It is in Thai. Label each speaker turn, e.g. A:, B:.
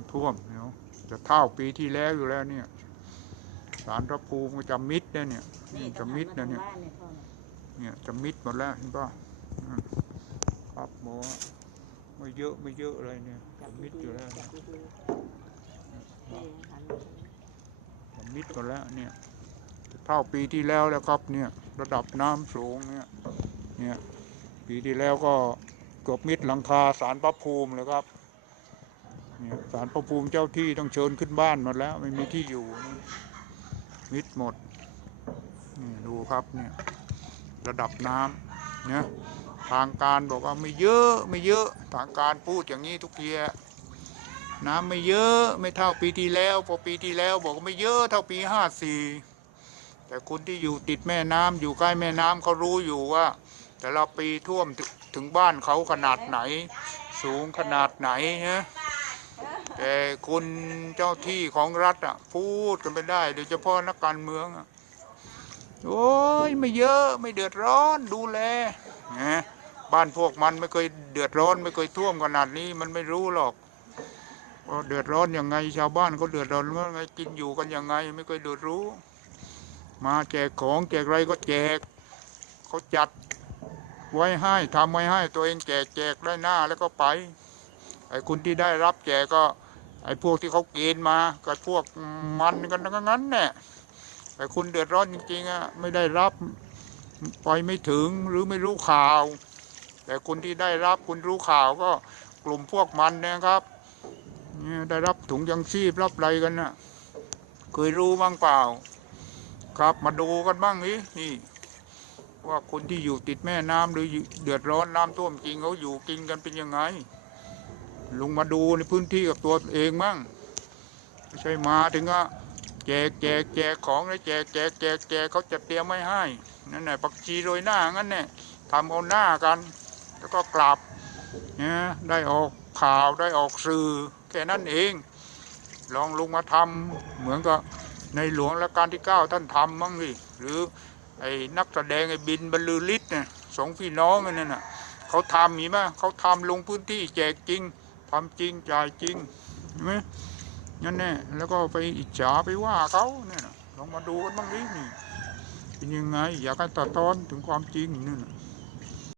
A: ำท่วมเนาะจะเท่าปีที่แล้วอยู่แล้วเนี่ยสารพระภูมิจะมิดนะเนี่ยนี่จะมิดนะเนี่ย
B: เนี่ย
A: จะมิดหมดแล้วเห็นป่ะครับหมอไม่เยอะไม่เยอะเลยเนี่ย
B: จะ
A: มิดอยู่แล้ว
B: จะ
A: มิดหมดแล้วเนี่ยเท่าปีที่แล้วแล้วครับเนี่ยระดับน้ำสูงเนี่ยเนี่ยปีที่แล้วก็เกือบมิดหลังคาสารพระภูมิเลยครับ เนี่ยสารพระภูมิเจ้าที่ต้องเชิญขึ้นบ้านหมดแล้ว ไม่มีที่อยู่มิดหมดนี่ดูครับเนี่ยระดับน้ำเนี่ยทางการบอกว่าไม่เยอะไม่เยอะทางการพูดอย่างนี้ทุกทีน้ำไม่เยอะไม่เท่าปีที่แล้วพอปีที่แล้วบอกว่าไม่เยอะเท่าปีห้าสี่แต่คนที่อยู่ติดแม่น้ำอยู่ใกล้แม่น้ำเขารู้อยู่ว่า แต่ละปีท่วมถึงถึงบ้านเขาขนาดไหน สูงขนาดไหนนะ แต่คุณเจ้าที่ของรัฐอะ พูดกันไปได้โดยเฉพาะนักการเมืองอะโอ้ยไม่เยอะไม่เดือดร้อนดูแลนะบ้านพวกมันไม่เคยเดือดร้อนไม่เคยท่วมขนาดนี้มันไม่รู้หรอกว่าเดือดร้อนยังไง ชาวบ้านเขาเดือดร้อนว่าไงกินอยู่กันยังไง ไม่เคยเดือดรู้ มาแจกของแจกอะไรก็แจกเขาจัดไว้ให้ทำไว้ให้ตัวเองแจกแจกได้หน้าแล้วก็ไป ไอ้คุณที่ได้รับแจกก็ไอ้พวกที่เขาเกณฑ์มากับพวกมันกันทั้งนั้นแน่แต่คุณเดือดร้อนจริงๆอะไม่ได้รับไปไม่ถึงหรือไม่รู้ข่าว แต่คุณที่ได้รับคุณรู้ข่าวก็กลุ่มพวกมันนะครับได้รับถุงยังชีพรับอะไรกันน่ะเคยรู้บ้างเปล่า ครับมาดูกันบ้างนี่นี่ ว่าคนที่อยู่ติดแม่น้ำหรือเดือดร้อนน้ำท่วมจริงเขาอยู่กินกันเป็นยังไง ลงมาดูในพื้นที่กับตัวเองมั่งไม่ใช่มาถึงก็แจกแจกแจกของแล้วแจกแจกแจกแจกเขาจะเตรียมไว้ให้นั่นแหละปักชีโรยหน้างั้นเนี่ยทำเอาหน้ากัน แล้วก็กลับเนี่ยได้ออกข่าวได้ออกสื่อแค่นั้นเอง ลองลงมาทำเหมือนกับในหลวงรัชกาลที่เก้าท่านทำมั้งดิหรือไอ้นักแสดงไอ้บินบรรลือฤทธิ์เนี่ยสองพี่น้องนนั่นน่ะเขาทำมีไหมเขาทำลงพื้นที่แจกจริง ความจริงจ่ายจริงเห็นไหมนั่นแน่แล้วก็ไปอิจฉาไปว่าเขาเนี่ยลองมาดูกันบ้างดินี่เป็นยังไง อยากให้ตัดตอนถึงความจริงนี่นะ